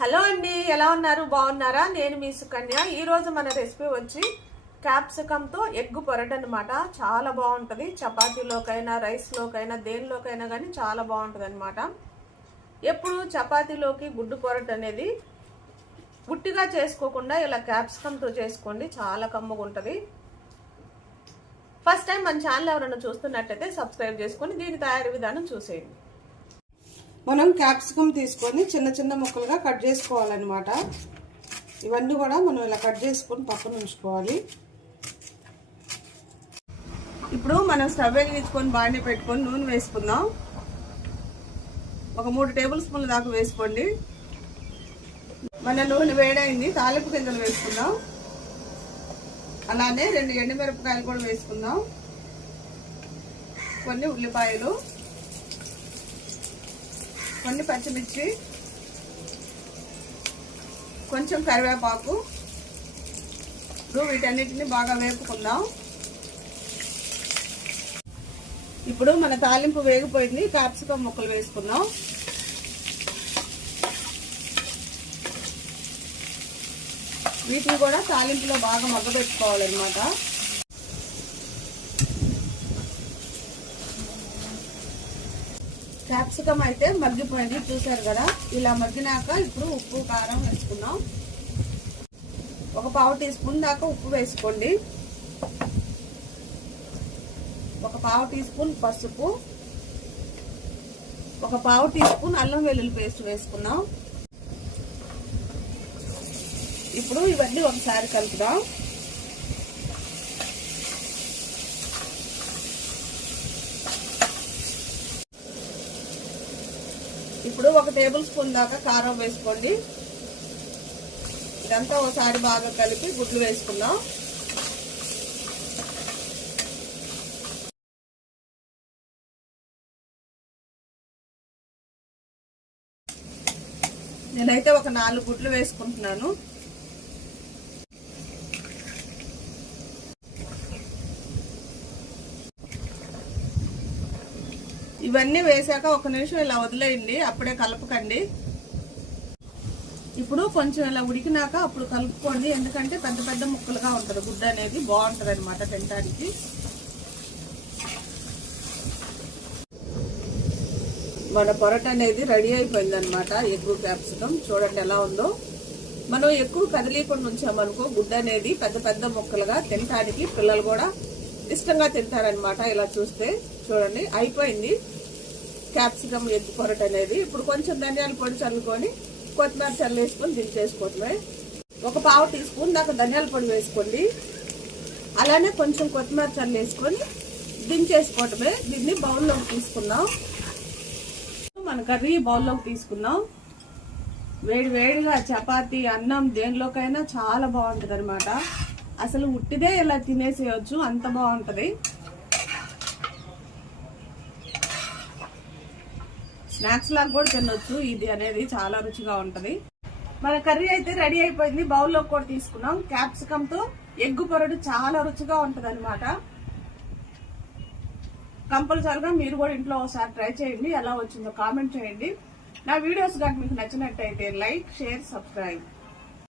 Hello అండి ఎలా ఉన్నారు? బాగున్నారా? నేను మీ సుకన్య. ఈరోజు మన రెసిపీ వచ్చి క్యాప్సికమ్తో ఎగ్ పొరట అనమాట చాలా బాగుంటుంది. చపాతీలోకైనా రైస్లోకైనా దేనిలోకైనా కానీ చాలా బాగుంటుంది అనమాట ఎప్పుడు చపాతీలోకి గుడ్డు పొరట అనేది గుట్టిగా చేసుకోకుండా ఇలా క్యాప్సికమ్తో చేసుకోండి. చాలా కమ్మగా ఉంటుంది. ఫస్ట్ టైం మన ఛానల్ ఎవరైనా చూస్తున్నట్టయితే సబ్స్క్రైబ్ చేసుకొని దీని తయారీ విధానం చూసేయండి. మనం క్యాప్సికమ్ తీసుకొని చిన్న చిన్న ముక్కలుగా కట్ చేసుకోవాలన్నమాట. ఇవన్నీ కూడా మనం ఇలా కట్ చేసుకొని పక్కన ఉంచుకోవాలి. ఇప్పుడు మనం స్టవ్ వెలిగించుకొని బాగానే పెట్టుకొని నూనె వేసుకుందాం. ఒక మూడు టేబుల్ స్పూన్ల దాకా వేసుకోండి. మన నూనె వేడైంది తాలింపు గింజలు వేసుకుందాం. అలానే రెండు ఎండుమిరపకాయలు కూడా వేసుకుందాం. కొన్ని ఉల్లిపాయలు. కొన్ని పచ్చిమిర్చి కొంచెం కరివేపాకు. ఇప్పుడు వీటన్నిటిని బాగా వేపుకుందాం. ఇప్పుడు మన తాలింపు వేగిపోయింది క్యాప్సికమ్ ముక్కలు వేసుకుందాం. వీటిని కూడా తాలింపులో బాగా మగ్గబెట్టుకోవాలన్నమాట. క్యాప్సికమ్ అయితే మగ్గిపోయింది చూసారు కదా? ఇలా మగ్గినాక ఇప్పుడు ఉప్పు కారం వేసుకున్నాం ఒక పావు టీ స్పూన్ దాకా ఉప్పు వేసుకోండి. ఒక పావు టీ స్పూన్ పసుపు. ఒక పావు టీ స్పూన్ అల్లం వెల్లుల్లి పేస్ట్ వేసుకున్నాం ఇప్పుడు ఇవన్నీ ఒకసారి కలుపుదాం. ఇప్పుడు ఒక టేబుల్ స్పూన్ దాకా కారం వేసుకోండి. ఇదంతా ఒకసారి బాగా కలిపి గుడ్లు వేసుకుందాం. నేనైతే ఒక నాలుగు గుడ్లు వేసుకుంటున్నాను. ఇవన్నీ వేసాక ఒక నిమిషం ఇలా వదిలేయండి అప్పుడే కలపకండి. ఇప్పుడు కొంచెం ఇలా ఉడికినాక అప్పుడు కలుపుకోండి ఎందుకంటే పెద్ద పెద్ద ముక్కలుగా ఉంటుంది. గుడ్డ అనేది బాగుంటుంది అనమాట తినడానికి మన పొరట అనేది రెడీ అయిపోయింది అనమాట ఎక్కువ క్యాప్సికం చూడండి ఎలా ఉందో. మనం ఎక్కువ కదిలీకుండా ఉంచామనుకో గుడ్డ అనేది పెద్ద పెద్ద ముక్కలుగా తినడానికి పిల్లలు కూడా ఇష్టంగా తింటారనమాట ఇలా చూస్తే చూడండి అయిపోయింది. క్యాప్సికమ్ ఎగ్ పొరట అనేది. ఇప్పుడు కొంచెం ధనియాల పొడి చల్లుకొని కొత్తిమీర చల్లేసుకొని దించేసుకోవటమే ఒక పావు టీ స్పూన్ దాకా ధనియాల పొడి వేసుకోండి. అలానే కొంచెం కొత్తిమీర చల్లేసుకొని దించేసుకోవటమే దీన్ని బౌల్లోకి తీసుకుందాం. మన కర్రీ బౌల్లోకి తీసుకుందాం. వేడి వేడిగా చపాతి అన్నం దేనిలోకైనా చాలా బాగుంటుంది అనమాట అసలు ఉట్టిదే ఇలా తినేసేయచ్చు అంత బాగుంటుంది. స్నాక్స్ లాగా కూడా తినొచ్చు. ఇది అనేది చాలా రుచిగా ఉంటది. మన కర్రీ అయితే రెడీ అయిపోయింది. బౌల్లో కూడా తీసుకున్నాం. క్యాప్సికమ్తో ఎగ్గు పొరడు చాలా రుచిగా ఉంటది అనమాట కంపల్సరిగా మీరు కూడా ఇంట్లో ఒకసారి ట్రై చేయండి. ఎలా వచ్చిందో కామెంట్ చేయండి. నా వీడియోస్ కానీ మీకు నచ్చినట్టయితే లైక్ షేర్ సబ్స్క్రైబ్.